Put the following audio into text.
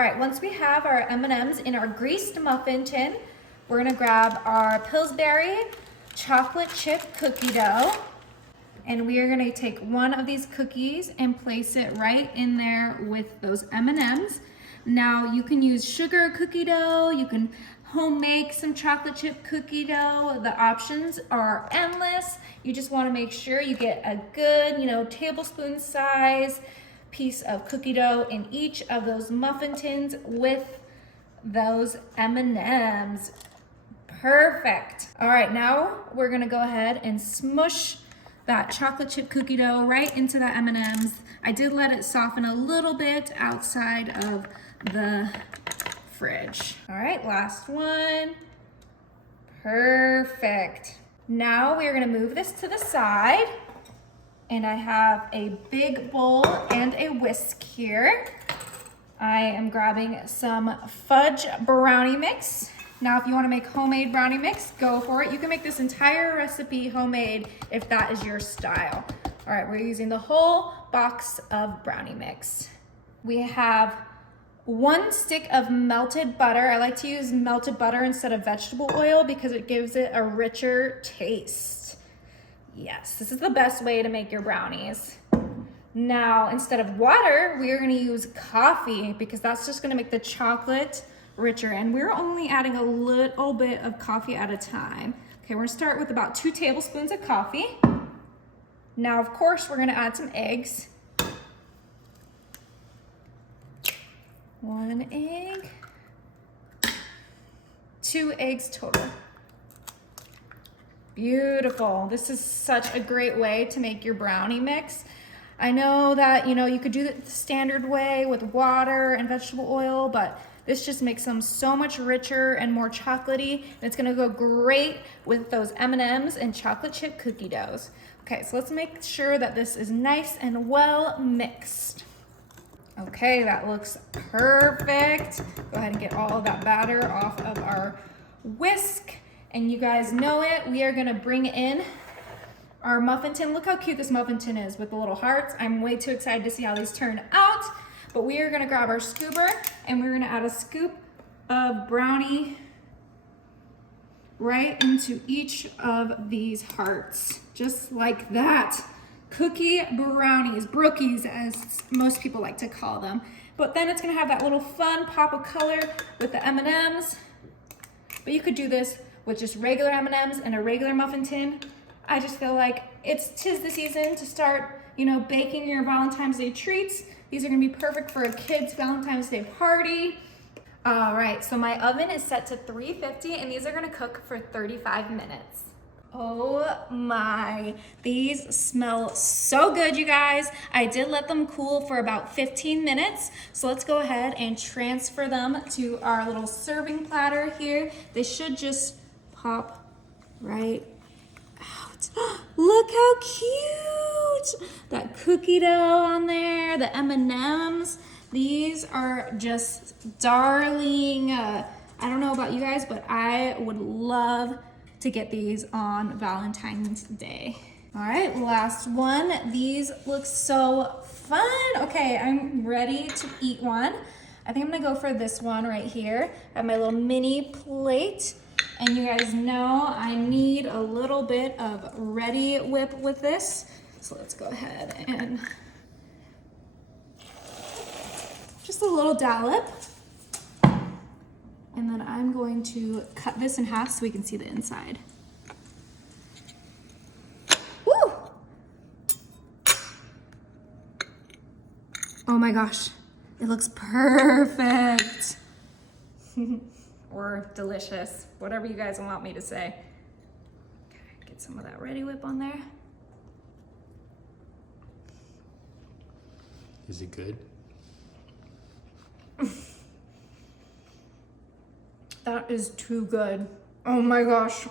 All right, once we have our M&Ms in our greased muffin tin, we're gonna grab our Pillsbury chocolate chip cookie dough, and we are gonna take one of these cookies and place it right in there with those M&Ms. Now you can use sugar cookie dough, you can home make some chocolate chip cookie dough. The options are endless. You just wanna make sure you get a good, tablespoon size piece of cookie dough in each of those muffin tins with those M&Ms. Perfect. All right, now we're gonna go ahead and smush that chocolate chip cookie dough right into the M&Ms. I did let it soften a little bit outside of the fridge. All right, last one. Perfect. Now we are gonna move this to the side, and I have a big bowl and a whisk here. I am grabbing some fudge brownie mix. Now, if you wanna make homemade brownie mix, go for it. You can make this entire recipe homemade if that is your style. All right, we're using the whole box of brownie mix. We have 1 stick of melted butter. I like to use melted butter instead of vegetable oil because it gives it a richer taste. Yes, this is the best way to make your brownies. Now, instead of water, we are gonna use coffee because that's just gonna make the chocolate richer, and we're only adding a little bit of coffee at a time. Okay, we're gonna start with about 2 tablespoons of coffee. Now, of course, we're gonna add some eggs. 1 egg, 2 eggs total. Beautiful. This is such a great way to make your brownie mix. I know that, you could do it the standard way with water and vegetable oil, but this just makes them so much richer and more chocolatey. And it's gonna go great with those M&Ms and chocolate chip cookie doughs. Okay, so let's make sure that this is nice and well mixed. Okay, that looks perfect. Go ahead and get all of that batter off of our whisk. And you guys know it, we are gonna bring in our muffin tin. Look how cute this muffin tin is with the little hearts. I'm way too excited to see how these turn out. But we are gonna grab our scooper and we're gonna add a scoop of brownie right into each of these hearts, just like that. Cookie brownies, brookies as most people like to call them. But then it's gonna have that little fun pop of color with the M&Ms. But you could do this with just regular M&Ms and a regular muffin tin. I just feel like tis the season to start, baking your Valentine's Day treats. These are gonna be perfect for a kid's Valentine's Day party. All right, so my oven is set to 350 and these are gonna cook for 35 minutes. Oh my, these smell so good, you guys. I did let them cool for about 15 minutes. So let's go ahead and transfer them to our little serving platter here. They should just pop right out. Look how cute! That cookie dough on there, the M&Ms. These are just darling. I don't know about you guys, but I would love to get these on Valentine's Day. All right, last one. These look so fun. Okay, I'm ready to eat one. I think I'm gonna go for this one right here. I have my little mini plate. And you guys know I need a little bit of Ready Whip with this. So let's go ahead and just a little dollop. And then I'm going to cut this in half so we can see the inside. Woo! Oh my gosh, it looks perfect. Or delicious, whatever you guys want me to say. Okay, get some of that Ready Whip on there. Is it good? That is too good. Oh my gosh.